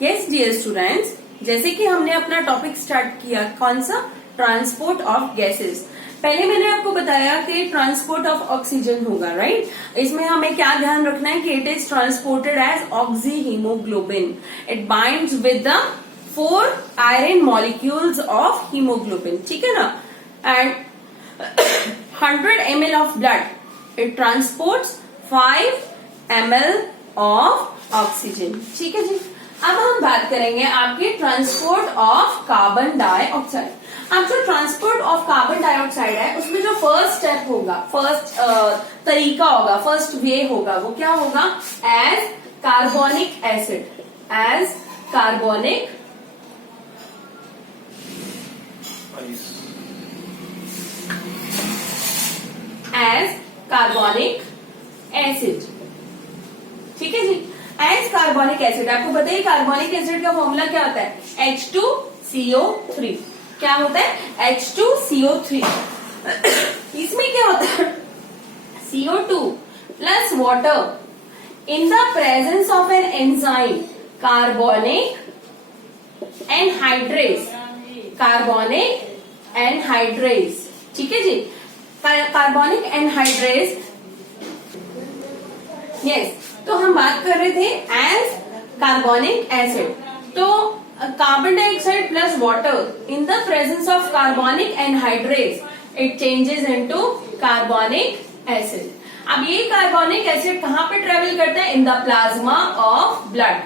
Yes dear students, जैसे कि हमने अपना टॉपिक स्टार्ट किया, कौन सा? Transport of gases. पहले मैंने आपको बताया कि ट्रांसपोर्ट ऑफ ऑक्सीजन होगा, राइट। इसमें हमें क्या ध्यान रखना है कि it is transported as oxy haemoglobin. It binds with the 4 iron molecules of haemoglobin, ठीक है ना। And 100 ml of blood, it transports 5 ml of oxygen, ठीक है जी। अब हम बात करेंगे आपके ट्रांसपोर्ट ऑफ कार्बन डाइऑक्साइड। अब जो ट्रांसपोर्ट ऑफ कार्बन डाइऑक्साइड है उसमें जो फर्स्ट स्टेप होगा, फर्स्ट तरीका होगा, फर्स्ट वे होगा, वो क्या होगा? As carbonic acid, as carbonic acid, ठीक है जी। एज कार्बोनिक एसिड, आपको पता है कार्बोनिक एसिड का फॉर्मूला क्या होता है? H2CO3। क्या होता है? H2CO3। इसमें क्या होता है? CO2 plus water in the presence of an enzyme carbonic anhydrase, carbonic anhydrase, ठीक है जी। Carbonic anhydrase, yes. तो हम बात कर रहे थे एज कार्बोनिक एसिड। तो carbon dioxide plus water in the presence of carbonic anhydrase it changes into carbonic acid. अब ये कार्बोनिक एसिड कहां पे ट्रेवल करता है? In the plasma of blood,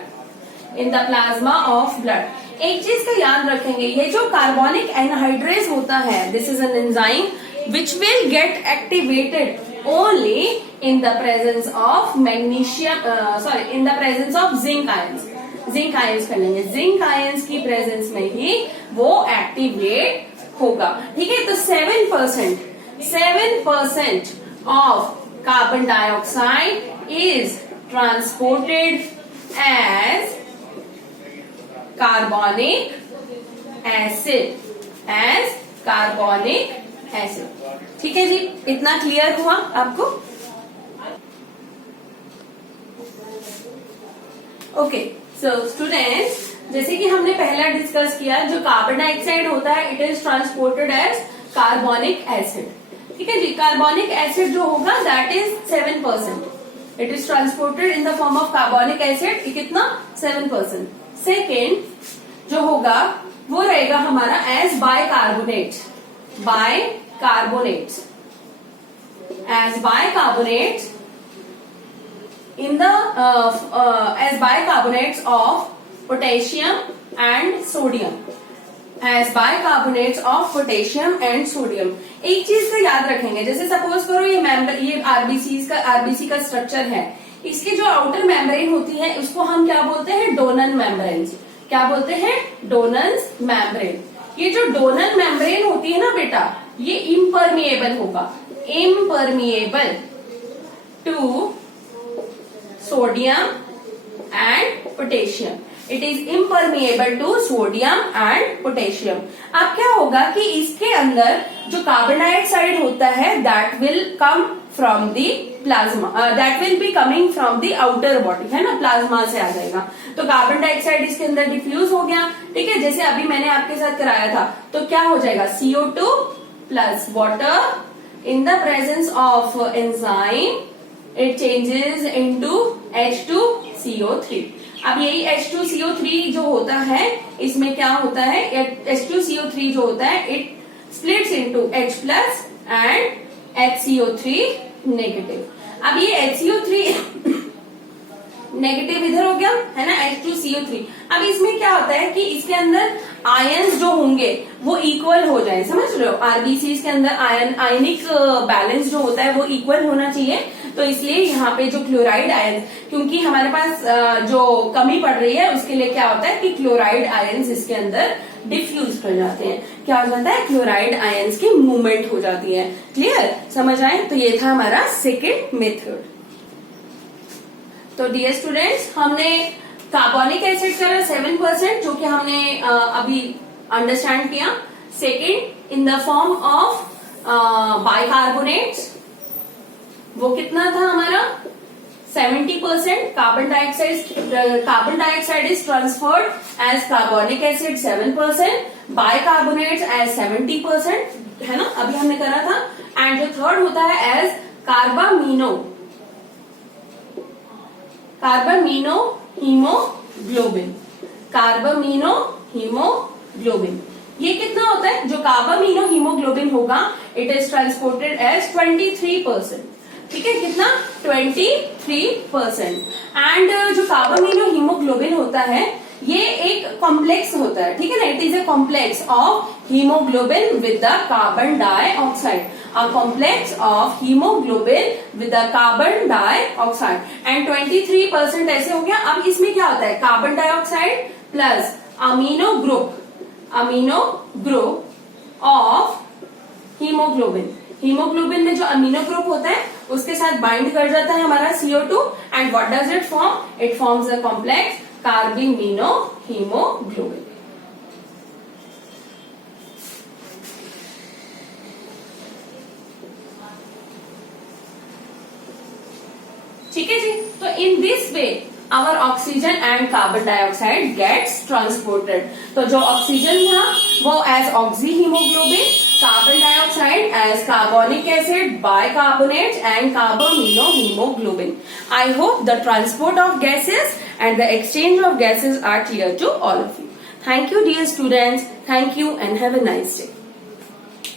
in the plasma of blood. एक चीज का याद रखेंगे, ये जो कार्बोनिक एनहाइड्रेज होता है, this is an enzyme which will get activated only in the presence of magnesium, in the presence of zinc ions। Zinc ions करेंगे, जिंक आयंस की प्रेजेंस में ही वो एक्टिवेट होगा, ठीक है। तो 7% of carbon dioxide is transported as carbonic acid, as carbonic acid, ठीक है जी। इतना क्लियर हुआ आपको? ओके, सो स्टूडेंट्स, जैसे कि हमने पहला डिस्कस किया, जो कार्बन डाइऑक्साइड होता है it is transported as carbonic acid, ठीक है जी। कार्बोनिक एसिड जो होगा that is 7%, it is transported in the form of carbonic acid. कितना? 7%। सेकेंड जो होगा वो रहेगा हमारा as bicarbonate, bicarbonates, as bicarbonates in the as bicarbonates of potassium and sodium, as bicarbonates of potassium and sodium। एक चीज का याद रखेंगे, जैसे सपोज करो ये मेंबर, ये आरबीसी का स्ट्रक्चर है, इसकी जो आउटर मेम्ब्रेन होती है उसको हम क्या बोलते हैं? डोनल मेम्ब्रेन। क्या बोलते हैं? डोनल मेम्ब्रेन। ये जो डोनल मेम्ब्रेन होती है ना बेटा, ये इम्परमिएबल होगा, impermeable to sodium and potassium. It is impermeable to sodium and potassium. अब क्या होगा कि इसके अंदर जो कार्बन डाइऑक्साइड होता है that will come from the plasma, that will be coming from the outer body, है ना, प्लाज्मा से आ जाएगा। तो कार्बन डाइऑक्साइड इसके अंदर डिफ्यूज हो गया, ठीक है। जैसे अभी मैंने आपके साथ कराया था, तो क्या हो जाएगा? CO2 plus water in the presence of enzyme it changes into H2CO3। अब यही H2CO3 जो होता है, इसमें क्या होता है? H2CO3 जो होता है it splits into H plus and HCO3 negative. अब ये HCO3 नेगेटिव इधर हो गया, है ना, H2CO3। अब इसमें क्या होता है कि इसके अंदर आयंस जो होंगे वो इक्वल हो जाए, समझ रहे हो? आरबीसी के अंदर आयनिक बैलेंस जो होता है वो इक्वल होना चाहिए। तो इसलिए यहाँ पे जो क्लोराइड आयन, क्योंकि हमारे पास जो कमी पड़ रही है उसके लिए क्या होता है कि क्लोराइड आयंस इसके अंदर डिफ्यूज कर जाते हैं। क्या हो जाता है? क्लोराइड आयंस की मूवमेंट हो जाती है। क्लियर? समझ आए? तो ये था हमारा सेकेंड मेथड। तो डियर स्टूडेंट्स, हमने कार्बोनिक एसिड का 7% जो कि हमने अभी अंडरस्टैंड किया। Second in the form of bicarbonates, वो कितना था हमारा? 70%, carbon dioxide is transferred as carbonic acid 7%, bicarbonates as 70%, है ना, अभी हमने करा था. एंड जो थर्ड होता है एज कार्बामीनो ये कितना होता है? जो कार्बामीनो हीमोग्लोबिन होगा इट इज ट्रांसपोर्टेड एज 23%. ठीक है, कितना? 23%. एंड जो कार्बामीनो हीमोग्लोबिन होता है ये एक कॉम्प्लेक्स होता है. ठीक है ना, it is a complex of haemoglobin with the carbon dioxide. A complex of hemoglobin with the carbon dioxide. And 23% ऐसे हो गया. अब इसमें क्या होता है? Carbon dioxide plus amino group of haemoglobin. Haemoglobin में जो अमीनो ग्रुप होता है उसके साथ बाइंड कर जाता है हमारा CO2 and what does it form? It forms the complex carbamino haemoglobin. ठीक है जी. तो in this way our oxygen and carbon dioxide gets transported. तो जो ऑक्सीजन था वो as oxy haemoglobin, carbon dioxide as carbonic acid, bicarbonate and carbamino haemoglobin. I hope the transport of gases and the exchange of gases are clear to all of you. Thank you dear students. Thank you and have a nice day.